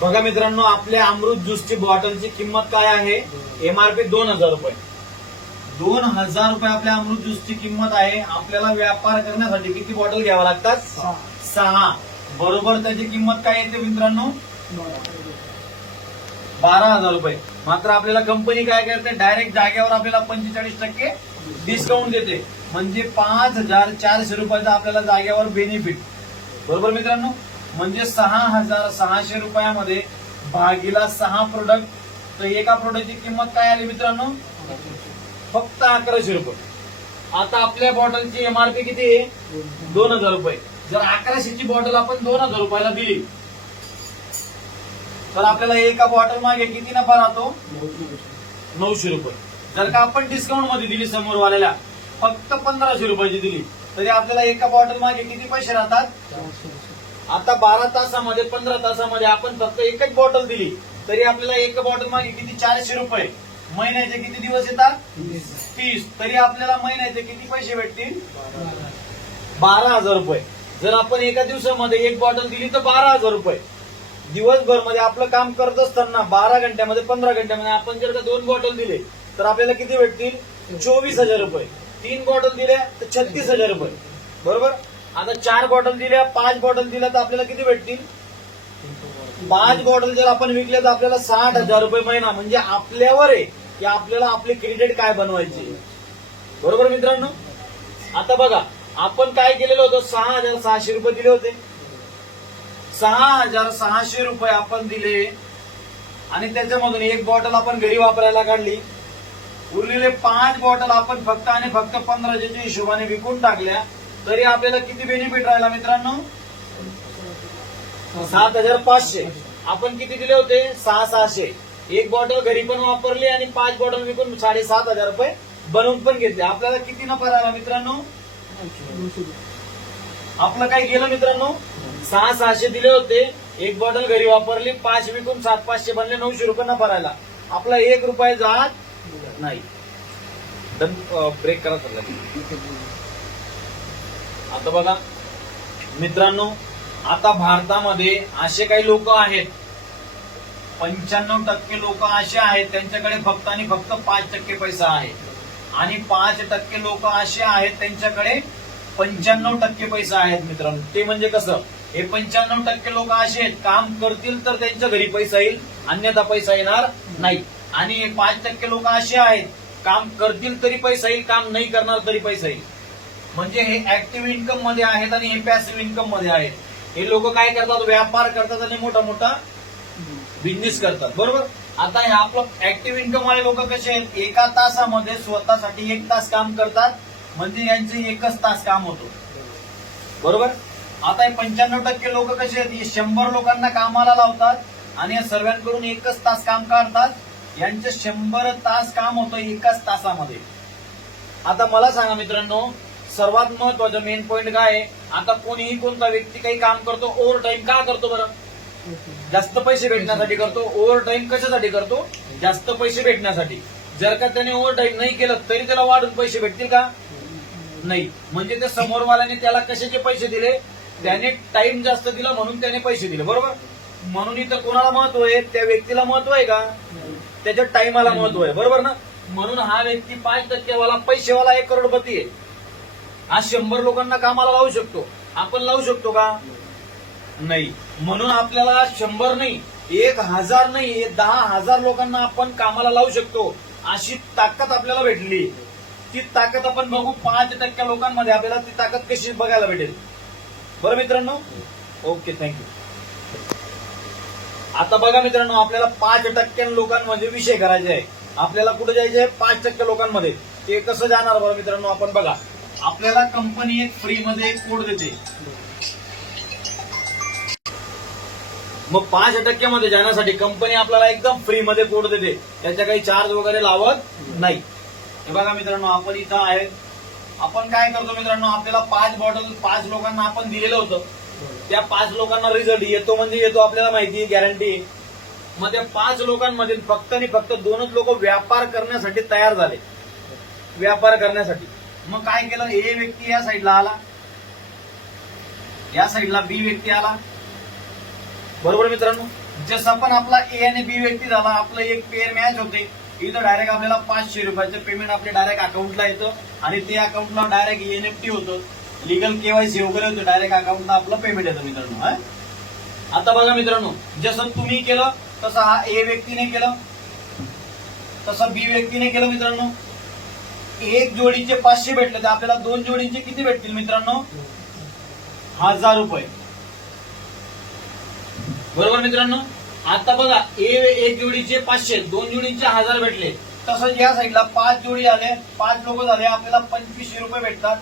बघा मित्रांनो आपल्या अमृत ज्यूसची बॉटलची किंमत काय आहे? एमआरपी दोन हजार रुपये. दोन हजार रुपये आपल्या अमृत ज्यूसची किंमत आहे. आपल्याला व्यापार करण्यासाठी किती बॉटल घ्यावा लागतात? सहा. बरोबर त्याची किंमत काय येते मित्रांनो? बारा हजार रुपये. मात्र आपल्याला कंपनी काय करते? डायरेक्ट जागेवर आपल्याला पंचेचाळीस टक्के डिस्काउंट देते. म्हणजे पाच हजार चारशे रुपयाचा आपल्याला जागेवर बेनिफिट बरोबर मित्रांनो? म्हणजे सहा हजार सहाशे रुपयामध्ये भागीला सहा प्रोडक्ट तर एका प्रोडक्टची किंमत काय आली मित्रांनो? फक्त अकराशे रुपये. आता आपल्या बॉटलची एमआरपी किती आहे? दोन हजार रुपये. जर अकराशेची बॉटल आपण दोन हजार रुपयाला दिली तर आपल्याला एका बॉटल मागे किती नफा राहतो? नऊशे रुपये. जर का आपण डिस्काउंटमध्ये दिली समोर वाल्याला फक्त पंधराशे रुपयाची दिली तरी आपल्याला एका बॉटल मागे किती पैसे राहतात? आता बारा तासामध्ये पंधरा तासामध्ये आपण फक्त एकच बॉटल दिली. तरी आपल्याला एक बॉटल मागे किती? चारशे रुपये. महिन्याचे किती दिवस येतात? तीस. तरी आपल्याला महिन्याचे किती पैसे भेटतील? बारा हजार रुपये. जर आपण एका दिवसामध्ये एक बॉटल दिली तर बारा हजार रुपये. दिवसभरमध्ये आपलं काम करत असताना बारा घंट्यामध्ये पंधरा घंट्यामध्ये आपण जर का दोन बॉटल दिले तर आपल्याला किती भेटतील? चोवीस हजार रुपये. तीन बॉटल दिल्या तर छत्तीस हजार रुपये. बरोबर? आता चार बॉटल दिल्या पाच बॉटल दिल्या तर आपल्याला किती भेटतील? पाच बॉटल जर आपण विकल्या तर आपल्याला साठ हजार रुपये महिना. म्हणजे आपल्यावर आहे की आपल्याला आपले क्रेडिट काय बनवायचे बरोबर मित्रांनो? आता बघा आपण काय केलेलं होतं? सहा हजार सहाशे रुपये दिले होते. सहा हजार सहाशे रुपये आपण दिले आणि त्याच्यामधून एक बॉटल आपण घरी वापरायला काढली. उरलेले पाच बॉटल आपण फक्त आणि फक्त पंधराशेच्या हिशोबाने विकून टाकल्या. तरी आपल्याला किती बेनिफिट राहिला मित्रांनो? सात हजार पाचशे. आपण किती दिले होते? सहा सहाशे एक बॉटल घरी पण वापरली आणि पाच बॉटल विकून साडेसात हजार रुपये बनवून पण घेतले. आपल्याला किती नफा राहिला मित्रांनो? आपलं काय गेलं मित्रांनो? सहा सहाशे दिले होते. एक बॉटल घरी वापरली पाच विकून सात पाचशे बनले नऊशे रुपये नफा राहिला. आपला एक रुपया जात नाही. ब्रेक करा आता बघा. मित्रांनो आता भारतामध्ये असे काही लोक आहेत. पंच्याण्णव टक्के लोक असे आहेत त्यांच्याकडे फक्त आणि फक्त पाच टक्के पैसा आहे. आणि पाच टक्के लोक असे आहेत त्यांच्याकडे पंच्याण्णव टक्के पैसा आहेत मित्रांनो. ते म्हणजे कसं? हे पंच्याण्णव टक्के लोक असे आहेत काम करतील तर त्यांच्या घरी पैसा येईल अन्यथा पैसा येणार नाही. आणि हे पाच टक्के लोक असे आहेत काम करतील तरी पैसा येईल काम नाही करणार तरी पैसा येईल. म्हणजे हे ऍक्टिव्ह इन्कममध्ये आहेत आणि हे पॅसिव्ह इन्कममध्ये आहेत. हे लोक काय करतात? व्यापार करतात आणि मोठा मोठा बिझनेस करतात. बरोबर? आता हे आपलं ऍक्टिव्ह इन्कम वाले लोक कसे आहेत? एका तासामध्ये स्वतःसाठी एक तास काम करतात. म्हणजे यांचे एकच तास काम होतो. बरोबर? आता हे पंच्याण्णव टक्के लोक कसे आहेत? हे शंभर लोकांना कामाला लावतात आणि या सर्वांकडून एकच तास काम काढतात. यांचे शंभर तास काम होतं एकाच तासामध्ये. आता मला सांगा मित्रांनो सर्वात महत्वाचं मेन पॉईंट काय आहे? आता कोणीही कोणता व्यक्ती काही काम करतो ओव्हर टाइम का करतो बरं? जास्त पैसे भेटण्यासाठी करतो ओव्हर टाइम कशासाठी करतो? जास्त पैसे भेटण्यासाठी. जर का त्याने ओव्हर टाइम नाही केलं तरी त्याला वाढून पैसे भेटतील का? नाही. म्हणजे त्या समोरवाल्याने त्याला कशाचे पैसे दिले? त्याने टाइम जास्त दिला म्हणून त्याने पैसे दिले. बरोबर? म्हणून इथं कोणाला महत्त्व आहे? त्या व्यक्तीला महत्त्व आहे का? त्याच्या टाइमाला महत्त्व आहे. बरोबर ना? म्हणून हा व्यक्ती पाच टक्केवाला पैसेवाला एक करोडपती आहे. आज शंभर लोकांना कामाला लावू शकतो. आपण लावू शकतो का? नाही. म्हणून आपल्याला शंभर नाही एक हजार नाही दहा हजार लोकांना आपण कामाला लावू शकतो. अशी ताकद आपल्याला भेटली. ती ताकद आपण बघू पाच टक्क्या लोकांमध्ये आपल्याला ती ताकद कशी बघायला भेटेल. बरं मित्रांनो? ओके थँक्यू आता बघा मित्रांनो आपल्याला पाच टक्के लोकांमध्ये विषय करायचे आहे. आपल्याला कुठे जायचे आहे? पाच टक्के लोकांमध्ये. ते कसं जाणार बरं मित्रांनो आपण बघा. आपल्याला कंपनी एक फ्री मध्ये एक कोड देते. मग पाच टक्क्यामध्ये जाण्यासाठी कंपनी आपल्याला एकदम फ्री मध्ये कोड देते. त्याच्या काही चार्ज वगैरे लावत नाही. हे बघा मित्रांनो आपण इथं आहे. आपण काय करतो मित्रांनो आपल्याला पाच बॉटल पाच लोकांना आपण दिलेलं होतं. त्या पाच लोकांना रिझल्ट येतो म्हणजे येतो आपल्याला माहिती गॅरंटी मग त्या पाच लोकांमध्ये फक्त आणि फक्त दोनच लोक व्यापार करण्यासाठी तयार झाले. व्यापार करण्यासाठी. मग काय केलं? ए व्यक्ती या साईडला आला. या साईडला बी व्यक्ती आला. बरोबर मित्रांनो? जसं पण आपला ए आणि बी व्यक्ती झाला आपलं एक पेअर मॅच होते. इथं डायरेक्ट आपल्याला पाचशे रुपयाचं पेमेंट आपल्या डायरेक्ट अकाउंटला येतं. आणि ते अकाउंटला डायरेक्ट एनएफटी होतं. लिगल केवायसी वगैरे होतं. डायरेक्ट अकाउंटला आपलं पेमेंट येतं मित्रांनो हा? आता बघा मित्रांनो जसं तुम्ही केलं तसं हा ए व्यक्तीने केलं. तसं बी व्यक्तीने केलं मित्रांनो. एक जोडीचे पाचशे भेटले तर आपल्याला दोन जोडीचे किती भेटतील मित्रांनो? हजार रुपये. बरोबर मित्रांनो? आता बघा ए एक जोडीचे पाचशे दोन जोडीचे हजार भेटले. तसंच या साईडला पाच जोडी आले पाच लोक झाले आपल्याला पंचवीसशे रुपये भेटतात.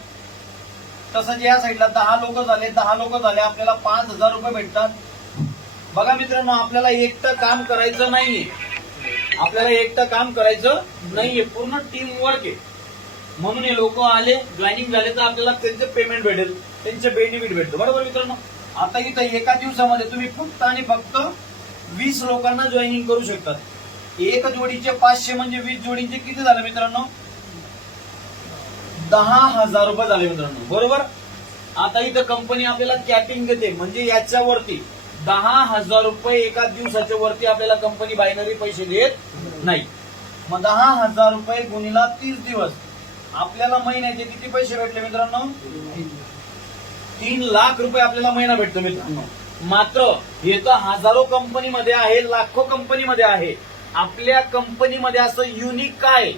तसंच या साईडला दहा लोक झाले दहा लोक झाले आपल्याला पाच हजार रुपये भेटतात. बघा मित्रांनो आपल्याला एकटं काम करायचं नाहीये. आपल्याला एकटं काम करायचं नाहीये. पूर्ण टीम वर्क आहे. म्हणून हे लोक आले जॉईनिंग झाले तर आपल्याला त्यांचे पेमेंट भेटेल त्यांचे बेनिफिट भेटतो. बरोबर मित्रांनो? आता इथं एका दिवसामध्ये तुम्ही फक्त आणि फक्त वीस लोकांना जॉईनिंग करू शकतात एक जोडीचे पाचशे म्हणजे वीस जोडीचे किती झाले मित्रांनो? दहा हजार रुपये झाले मित्रांनो. बरोबर? आता इथं कंपनी आपल्याला कॅपिंग देते. म्हणजे याच्यावरती दहा हजार रुपये एका दिवसाच्या वरती आपल्याला कंपनी बायनरी पैसे देत नाही. मग दहा हजार रुपये गुणिला तीस दिवस. आपल्याला महिन्याचे किती पैसे भेटले मित्रांनो? तीन लाख रुपये आपल्याला महिना भेटतो मित्रांनो. मात्र हे तर हजारो कंपनीमध्ये आहे लाखो कंपनीमध्ये आहे. आपल्या कंपनीमध्ये असं युनिक काय?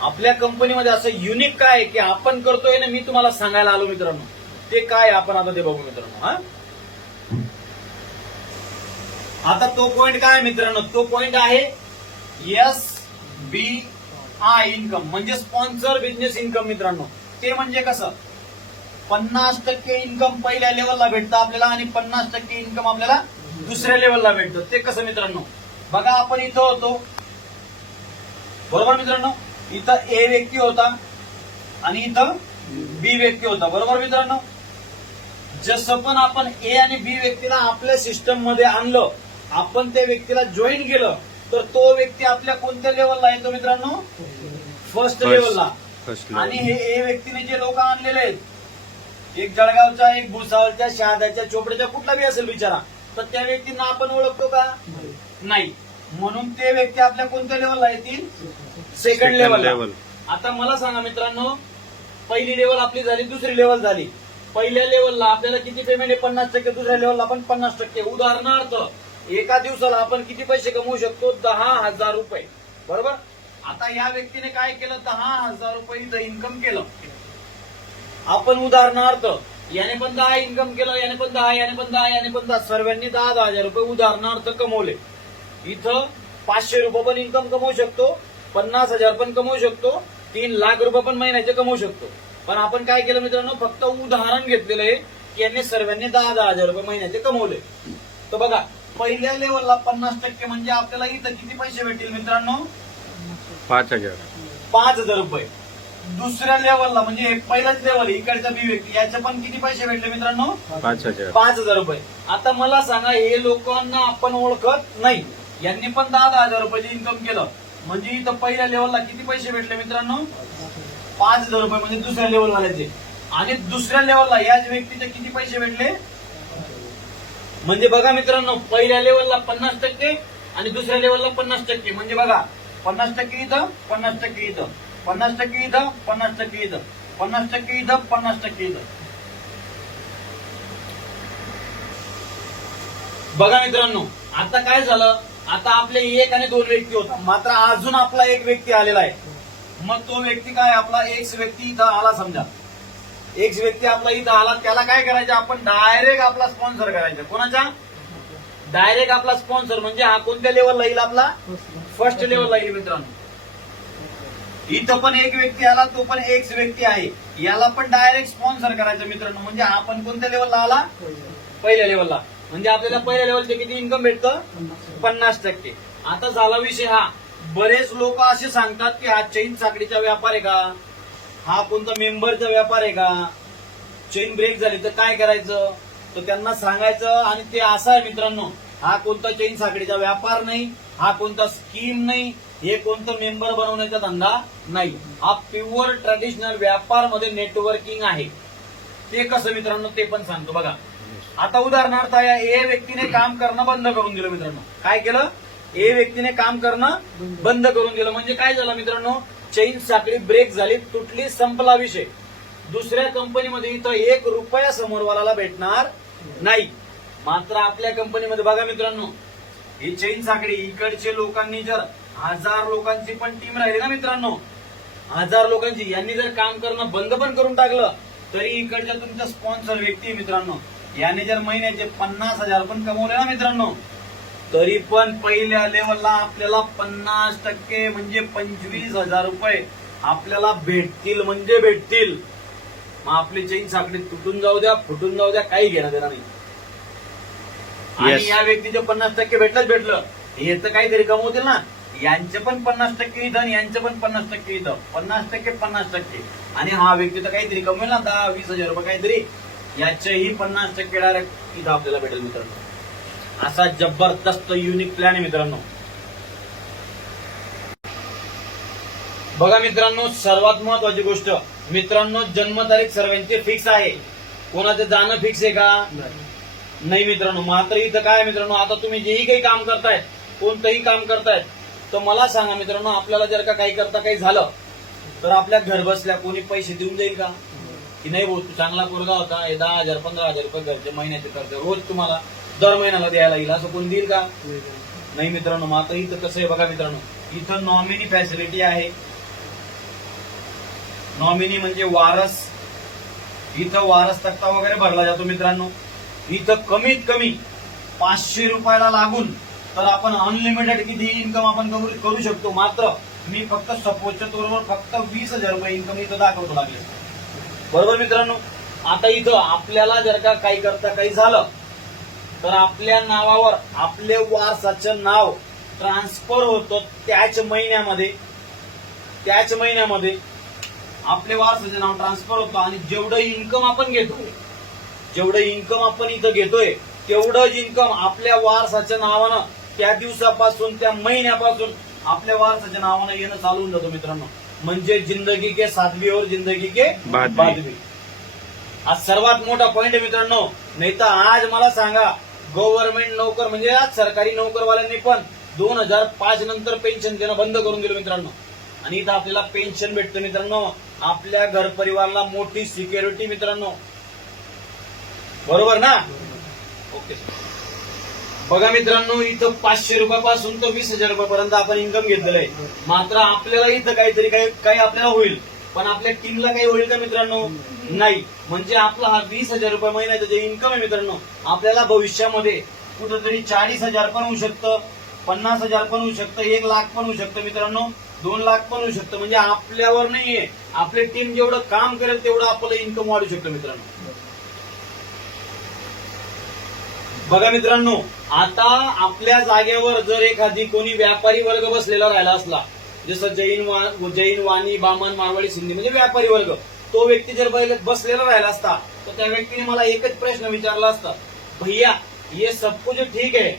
आपल्या कंपनीमध्ये असं युनिक काय आहे की आपण करतोय ना मी तुम्हाला सांगायला आलो मित्रांनो. ते काय आपण आता ते बघू मित्रांनो हा? आता तो पॉइंट काय आहे मित्रांनो? तो पॉइंट आहे एस बी हा इन्कम म्हणजे स्पॉन्सर बिझनेस इन्कम मित्रांनो. ते म्हणजे कसं? पन्नास टक्के इन्कम पहिल्या लेवलला भेटतं आपल्याला आणि पन्नास टक्के इन्कम आपल्याला दुसऱ्या लेवलला भेटतं. ते कसं मित्रांनो? बघा आपण इथं होतो. बरोबर मित्रांनो? इथं ए व्यक्ती होता आणि इथं बी व्यक्ती होता. बरोबर मित्रांनो? जसं पण आपण ए आणि बी व्यक्तीला आपल्या सिस्टममध्ये आणलं आपण त्या व्यक्तीला जॉईन केलं तर तो व्यक्ती आपल्या कोणत्या लेवलला येतो मित्रांनो? फर्स्ट लेवलला आणि हे ए व्यक्तीने जे लोक आणलेले आहेत एक जळगावचा एक भुसावळच्या शहाद्याच्या चोपड्याच्या कुठला बी असेल बिचारा तर त्या व्यक्तींना आपण ओळखतो का? नाही. म्हणून ते व्यक्ती आपल्या कोणत्या लेवलला येतील सेकंड level. आता मला सांगा मित्रांनो पहिली लेवल आपली झाली दुसरी लेवल झाली. पहिल्या लेवलला आपल्याला किती पेमेंट आहे? पन्नास टक्के दुसऱ्या लेवलला पण पन्नास टक्के. उदाहरणार्थ एका दिवसाला आपण किती पैसे कमवू शकतो? दहा हजार रुपये. बरोबर? आता या व्यक्तीने काय केलं? दहा हजार रुपये इन्कम केलं. आपण उदाहरणार्थ याने पण दहा इन्कम केलं याने पण दहा याने पण दहा याने पण दहा. सर्वांनी दहा दहा हजार रुपये उदाहरणार्थ कमवले. इथं पाचशे रुपये पण इन्कम कमवू शकतो पन्नास हजार पण कमवू शकतो तीन लाख रुपये पण महिन्याचे कमवू शकतो. पण आपण काय केलं मित्रांनो? फक्त उदाहरण घेतलेलं आहे की यांनी सर्वांनी दहा दहा हजार रुपये महिन्याचे कमवले. तर बघा पहिल्या लेवलला पन्नास टक्के म्हणजे आपल्याला इथं किती पैसे भेटतील मित्रांनो? पाच हजार. पाच हजार रुपये. दुसऱ्या लेवलला म्हणजे हे पहिलाच लेवल इकडचा बी व्यक्ती याचे पण किती पैसे भेटले मित्रांनो? पाच हजार. पाच हजार रुपये. आता मला सांगा हे लोकांना आपण ओळखत नाही. यांनी पण दहा दहा हजार रुपयाचे इन्कम केलं. म्हणजे इथं पहिल्या लेवलला किती पैसे भेटले मित्रांनो? पाच हजार रुपये म्हणजे दुसऱ्या लेवल वाल्याचे. आणि दुसऱ्या लेवलला याच व्यक्तीचे किती पैसे भेटले? म्हणजे बघा मित्रांनो पहिल्या लेवलला पन्नास टक्के आणि दुसऱ्या लेवलला पन्नास टक्के. म्हणजे बघा पन्नास टक्के इथं पन्नास टक्के इथं. पन्नास टक्के इथं पन्नास टक्के इथं. पन्नास टक्के इथं पन्नास टक्के इथं. बघा मित्रांनो आता काय झालं? आता आपले एक आणि दोन व्यक्ती होता. मात्र अजून आपला एक व्यक्ती आलेला आहे. मग तो व्यक्ती काय? आपला एक व्यक्ती इथं आला समजा. एक व्यक्ती आपला इथं आला त्याला काय करायचं? आपण डायरेक्ट आपला स्पॉन्सर करायचा. कोणाचा? डायरेक्ट आपला स्पॉन्सर म्हणजे हा कोणत्या लेवलला येईल आपला? फर्स्ट लेवलला येईल मित्रांनो. इथं पण एक व्यक्ती आला तो पण एक व्यक्ती आहे. याला पण डायरेक्ट स्पॉन्सर करायचं मित्रांनो. म्हणजे हा पण कोणत्या लेवलला आला? पहिल्या लेवलला म्हणजे आपल्याला पहिल्या लेवलचे किती इन्कम भेटतं? पन्नास टक्के. आता झाला विषय हा. बरेच लोक असे सांगतात की हा चैन साखळीचा व्यापार आहे का? हा कोणता मेंबरचा व्यापार आहे का? चेन ब्रेक झाली तर काय करायचं? तर त्यांना सांगायचं आणि ते असं आहे मित्रांनो हा कोणता चेन साखळीचा व्यापार नाही हा कोणता स्कीम नाही हे कोणतं मेंबर बनवण्याचा धंदा नाही. हा प्युअर ट्रॅडिशनल व्यापारमध्ये नेटवर्किंग आहे. ते कसं मित्रांनो ते पण सांगतो बघा. आता उदाहरणार्थ या ए व्यक्तीने काम करणं बंद करून दिलं मित्रांनो. काय केलं? ए व्यक्तीने काम करणं बंद करून दिलं. म्हणजे काय झालं मित्रांनो? चैन साखळी ब्रेक झाली तुटली संपला विषय. दुसऱ्या कंपनीमध्ये इथं एक रुपया समोरवाला भेटणार नाही. मात्र आपल्या कंपनीमध्ये बघा मित्रांनो ही चैन साखळी इकडचे लोकांनी जर हजार लोकांची पण टीम राहिली ना मित्रांनो हजार लोकांची यांनी जर काम करणं बंद पण करून टाकलं तरी इकडच्या तुमच्या स्पॉन्सर व्यक्ती मित्रांनो. याने जर महिन्याचे पन्नास हजार पण कमवले ना मित्रांनो तरी पण पहिल्या लेवलला आपल्याला पन्नास टक्के म्हणजे पंचवीस हजार रुपये. आपल्याला भेटतील म्हणजे भेटतील. मग आपली चैन साखळी तुटून जाऊ द्या फुटून जाऊ द्या काही घेणं देणार नाही. आणि. या व्यक्तीचे पन्नास टक्के भेटलंच भेटलं. हे तर काहीतरी कमवतील ना. यांचे पण पन्नास टक्के इथं आणि यांचे पण पन्नास टक्के इथं. पन्नास टक्के पन्नास टक्के. आणि हा व्यक्ती तर काहीतरी कमवेल ना दहा वीस हजार रुपये काहीतरी. याचेही पन्नास टक्के डायरेक्ट इथं आपल्याला भेटेल मित्रांनो. असा जबरदस्त युनिक प्लॅन आहे मित्रांनो. बघा मित्रांनो सर्वात महत्वाची गोष्ट मित्रांनो जन्मतारीख सर्वांची फिक्स आहे. कोणाचं जाणं फिक्स आहे का? नाही. मित्रांनो मात्र इथं काय मित्रांनो आता तुम्ही जेही काही काम करतायत कोणतंही काम करतायत तर मला सांगा मित्रांनो आपल्याला जर का काही करता काही झालं तर आपल्या घर बसल्या कोणी पैसे देऊन जाईल का? की नाही भाऊ तू चांगला पोरगा होता हे दहा हजार पंधरा हजार रुपये घरचे महिन्याचे करते रोज तुम्हाला दर महिन्याला द्यायला येईल. असं कोणी देईल का? नाही मित्रांनो मात्र इथं कसं आहे बघा मित्रांनो इथं नॉमिनी फॅसिलिटी आहे. नॉमिनी म्हणजे वारस. इथं वारस तक्ता वगैरे भरला जातो मित्रांनो. इथं कमीत कमी पाचशे रुपयाला लागून तर आपण अनलिमिटेड किती इन्कम आपण करू करू शकतो. मात्र मी फक्त सपोजच्या तोरवर फक्त वीस हजार रुपये इन्कम इथं दाखवतो लागले. बरोबर मित्रांनो? आता इथं आपल्याला जर का काही करता काही झालं तर आपल्या नावावर आपले वारसाचं नाव ट्रान्सफर होतं त्याच महिन्यामध्ये. त्याच महिन्यामध्ये आपले वारसाचे नाव ट्रान्सफर होतं आणि जेवढं इन्कम आपण घेतोय जेवढं इन्कम आपण इथं घेतोय तेवढंच इन्कम आपल्या वारसाच्या नावानं त्या दिवसापासून त्या महिन्यापासून आपल्या वारसाच्या नावानं येणं चालू होऊन जातो मित्रांनो. म्हणजे जिंदगी के सातवी और जिंदगी के बादवी. हा सर्वात मोठा पॉइंट आहे मित्रांनो. नाही तर आज मला सांगा गव्हर्नमेंट नोकर म्हणजे आज सरकारी नोकरवाल्यांनी पण दोन हजार पाच नंतर पेन्शन देणं बंद करून दिलं मित्रांनो. आणि इथं आपल्याला पेन्शन भेटतं मित्रांनो. आपल्या घर परिवाराला मोठी सिक्युरिटी मित्रांनो. बरोबर ना? ओके. बघा मित्रांनो इथं पाचशे रुपयापासून तर वीस हजार रुपयापर्यंत आपण इन्कम घेतलेलं आहे. मात्र आपल्याला इथं काहीतरी काही काही आपल्याला होईल. पण आपल्या टीमला काही होईल का मित्रांनो? नाही. म्हणजे आपला हा वीस हजार रुपये महिन्याचा जे इन्कम आहे मित्रांनो आपल्याला भविष्यामध्ये कुठंतरी चाळीस हजार पण होऊ शकतं पन्नास हजार पण होऊ शकतं एक लाख पण होऊ शकतं मित्रांनो दोन लाख पण होऊ शकतं. म्हणजे आपल्यावर नाहीये. आपली टीम जेवढं काम करेल तेवढं आपलं इन्कम वाढू शकतं मित्रांनो. बघा मित्रांनो आता आपल्या जागेवर जर एखादी कोणी व्यापारी वर्ग बसलेला राहिला असला जसं जैन वा- जैन वाणी बामन मारवाडी सिंधी म्हणजे व्यापारी वर्ग. तो व्यक्ती जर बसलेला राहिला असता तर त्या व्यक्तीने मला एकच प्रश्न विचारला असता. भैया ये सब कुछ ठीक है?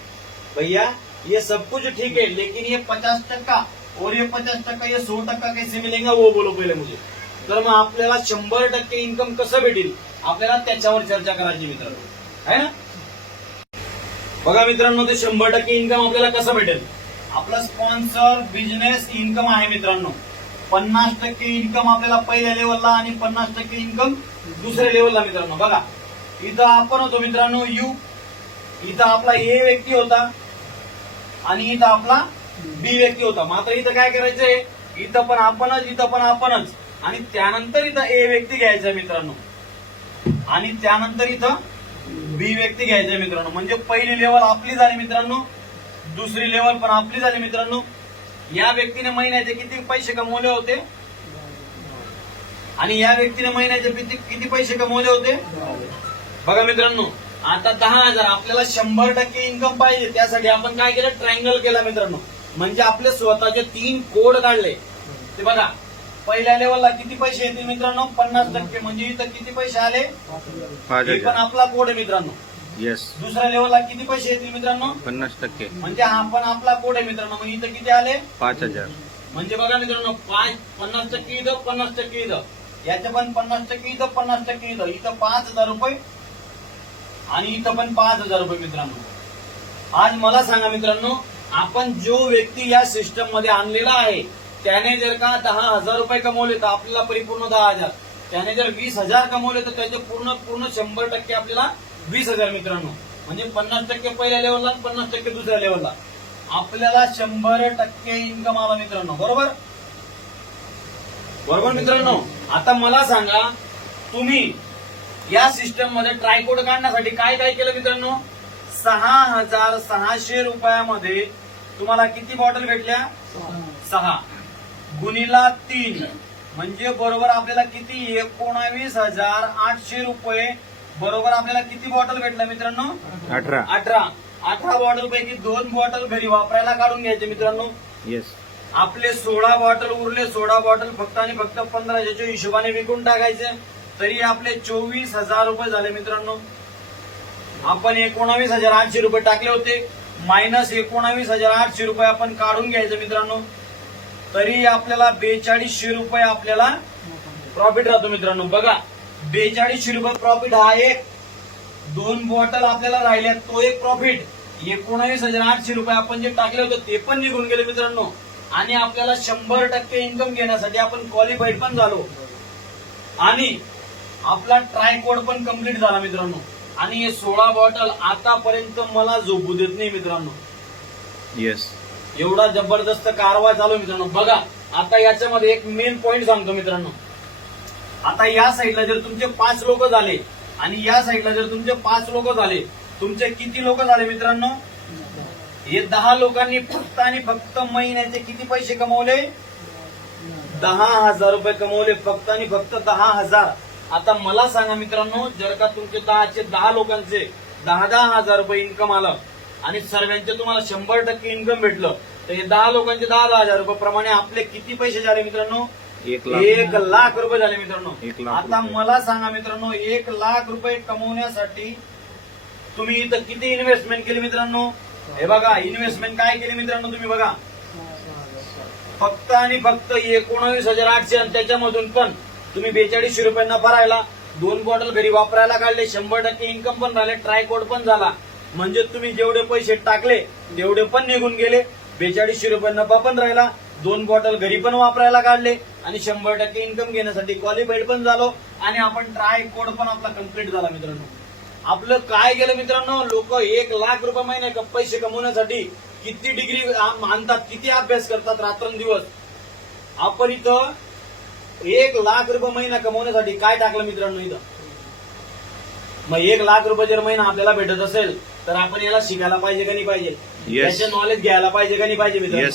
भैया ये सब कुछ ठीक है लेकिन ये पचास टक्का और ये पचास टक्का ये सौ टक्का कैसे मिलेगा वो बोलो पहिले मुझे. तर मग आपल्याला शंभर टक्के इन्कम कसं भेटेल? आपल्याला त्याच्यावर चर्चा करायची मित्रांनो. है ना? बघा मित्रांनो ते शंभर टक्के इन्कम आपल्याला कसं भेटेल? आपला स्पॉन्सर बिझनेस इन्कम आहे मित्रांनो. पन्नास टक्के इन्कम आपल्याला पहिल्या लेवलला आणि पन्नास टक्के इन्कम दुसऱ्या लेवलला मित्रांनो. बघा इथं आपण होतो मित्रांनो यू इथं आपला ए व्यक्ती होता आणि इथं आपला बी व्यक्ती होता. मात्र इथं काय करायचंय? इथं पण आपणच इथं पण आपणच. आणि त्यानंतर इथं ए व्यक्ती घ्यायचा मित्रांनो. आणि त्यानंतर इथं बी व्यक्ती घ्यायचा मित्रांनो. म्हणजे पहिली लेवल आपली झाली मित्रांनो. दुसरी लेवल पण आपली झाली मित्रांनो. या व्यक्तीने महिन्याचे किती पैसे कमवले होते? आणि या व्यक्तीने महिन्याचे किती पैसे कमवले होते? बघा मित्रांनो आता दहा हजार आपल्याला शंभर टक्के इन्कम पाहिजे. त्यासाठी आपण काय केलं? ट्रायंगल केला मित्रांनो. म्हणजे आपले स्वतःचे तीन कोड काढले. ते बघा पहिल्या लेवलला किती पैसे येतील मित्रांनो? पन्नास टक्के. म्हणजे इथं किती पैसे आले? हे पण आपला कोड आहे मित्रांनो. येस दुसऱ्या लेवलला किती पैसे येतील मित्रांनो? पन्नास टक्के. म्हणजे हा पण आपला कोड आहे मित्रांनो. मग इथं किती आले? पाच हजार. म्हणजे बघा मित्रांनो पाच पन्नास टक्के इथं पन्नास टक्के इथं. याच्या पण पन्नास टक्के इथं पन्नास टक्के इथं. इथं पाच हजार रुपये आणि इथं पण पाच हजार रुपये मित्रांनो. आज मला सांगा मित्रांनो आपण जो व्यक्ती या सिस्टममध्ये आणलेला आहे त्याने जर का दहा हजार रुपये कमवले तर आपल्याला परिपूर्ण दहा हजार. त्याने जर वीस हजार कमवले तर त्याचे पूर्ण पूर्ण शंभर टक्के आपल्याला वीस हजार मित्रांनो. म्हणजे पन्नास टक्के पहिल्या लेवलला पन्नास टक्के दुसऱ्या लेवलला आपल्याला शंभर टक्के इन्कम आला मित्रांनो. बरोबर? बरोबर मित्रांनो? आता मला सांगा तुम्ही या सिस्टममध्ये ट्रायकोड काढण्यासाठी काय काय केलं मित्रांनो? सहा हजार सहाशे रुपयामध्ये तुम्हाला किती बॉटल भेटल्या? सहा. गुणीला तीन. म्हणजे बरोबर आपल्याला किती? एकोणावीस हजार आठशे रुपये बरोबर आपल्याला किती बॉटल भेटल्या मित्रांनो? अठरा. अठरा. अठरा बॉटल पैकी दोन बॉटल घरी वापरायला काढून घ्यायचे मित्रांनो. येस आपले सोळा बॉटल उरले सोळा बॉटल फक्त आणि फक्त पंधराशेच्या हिशोबाने विकून टाकायचे. तरी आपले चोवीस हजार रुपये झाले मित्रांनो. आपण एकोणावीस हजार आठशे रुपये टाकले होते. मायनस एकोणावीस हजार आठशे रुपये आपण काढून घ्यायचे मित्रांनो. तरी आपल्याला बेचाळीसशे रुपये आपल्याला प्रॉफिट राहतो मित्रांनो. बघा. बेचाळीसशे रुपये प्रॉफिट हा एक दोन बॉटल आपल्याला राहिल्या तो एक प्रॉफिट एकोणावीस हजार आठशे रुपये आपण जे टाकले होते ते पण निघून गेले मित्रांनो. आणि आपल्याला शंभर टक्के इन्कम घेण्यासाठी आपण क्वालिफाईड पण झालो. आणि आपला ट्राय कोड पण कंप्लीट झाला मित्रांनो. आणि हे सोळा बॉटल आतापर्यंत मला झोपू देत नाही मित्रांनो. येस एवढा जबरदस्त कारवा चालू मित्रांनो. बघा आता याच्यामध्ये एक मेन पॉइंट सांगतो मित्रांनो. आता या साईडला जर तुमचे पाच लोक झाले आणि या साईडला जर तुमचे पाच लोक झाले तुमचे किती लोक झाले मित्रांनो? हे दहा लोकांनी फक्त आणि फक्त महिन्याचे किती पैसे कमवले? दहा हजार रुपये कमवले फक्त आणि फक्त दहा हजार. आता मला सांगा मित्रांनो जर का तुमचे दहाचे दहा लोकांचे दहा दहा हजार रुपये इन्कम आलं आणि सर्वांचे तुम्हाला शंभर टक्के इन्कम भेटलं तर हे दहा लोकांचे दहा दहा हजार रुपये प्रमाणे आपले किती पैसे झाले मित्रांनो? एक लाख एक लाख रुपये झाले मित्रांनो. एक लाख आता रुपये. मला सांगा मित्रांनो एक लाख रुपये कमवण्यासाठी तुम्ही इथं किती इन्व्हेस्टमेंट केली मित्रांनो? हे बघा इन्व्हेस्टमेंट काय केली मित्रांनो तुम्ही बघा. फक्त आणि फक्त एकोणावीस हजार आठशे आणि त्याच्यामधून पण तुम्ही बेचाळीसशे रुपयांना भरायला दोन बॉटल घरी वापरायला काढले शंभर टक्के इन्कम पण झाले ट्राय कोड पण झाला. म्हणजे तुम्ही जेवढे पैसे टाकले तेवढे पण निघून गेले. बेचाळीसशे रुपये नफा पण राहिला. दोन बॉटल घरी पण वापरायला काढले आणि शंभर टक्के इन्कम घेण्यासाठी क्वालिफाईड पण झालो आणि आपण ट्राय कोड पण आपला कंप्लीट झाला मित्रांनो. आपलं काय गेलं मित्रांनो? लोक एक लाख रुपये महिने पैसे कमवण्यासाठी किती डिग्री आणतात किती अभ्यास करतात रात्रंदिवस? आपण इथं एक लाख रुपये महिना कमवण्यासाठी काय टाकलं मित्रांनो इथं? मग एक लाख रुपये जर महिना आपल्याला भेटत असेल तर आपण याला शिकायला पाहिजे का नाही पाहिजे. याचे नॉलेज घ्यायला पाहिजे का नाही पाहिजे मित्रांनो?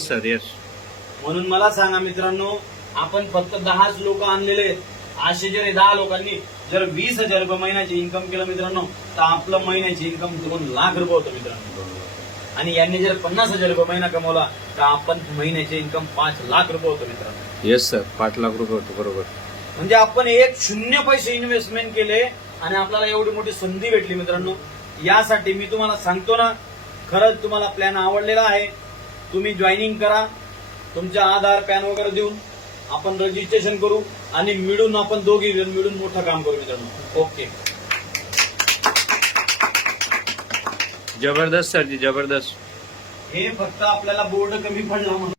म्हणून मला सांगा मित्रांनो आपण फक्त दहाच लोक आणलेले असे जर दहा लोकांनी जर वीस हजार रुपये महिन्याचे इन्कम केलं मित्रांनो तर आपलं महिन्याचे इन्कम दोन लाख रुपये होतं मित्रांनो. आणि यांनी जर पन्नास हजार रुपये महिना कमवला तर आपण महिन्याचे इन्कम पाच लाख रुपये होतं मित्रांनो. येस सर पाच लाख रुपये होतो बरोबर. म्हणजे आपण एक शून्य पैसे इन्व्हेस्टमेंट केले आणि आपल्याला एवढी मोठी संधी भेटली मित्रांनो. यासाठी मी तुम्हाला सांगतो ना खरंच तुम्हाला प्लॅन आवडलेला आहे. तुम्ही जॉईनिंग करा. तुमच्या आधार पॅन वगैरे देऊन आपण रजिस्ट्रेशन करू आणि मिळून आपण दोघी जण मिळून मोठं काम करू मित्रांनो. ओके. जबरदस्त सर जी जबरदस्त. हे फक्त आपल्याला बोर्ड कमी पडला म्हणून.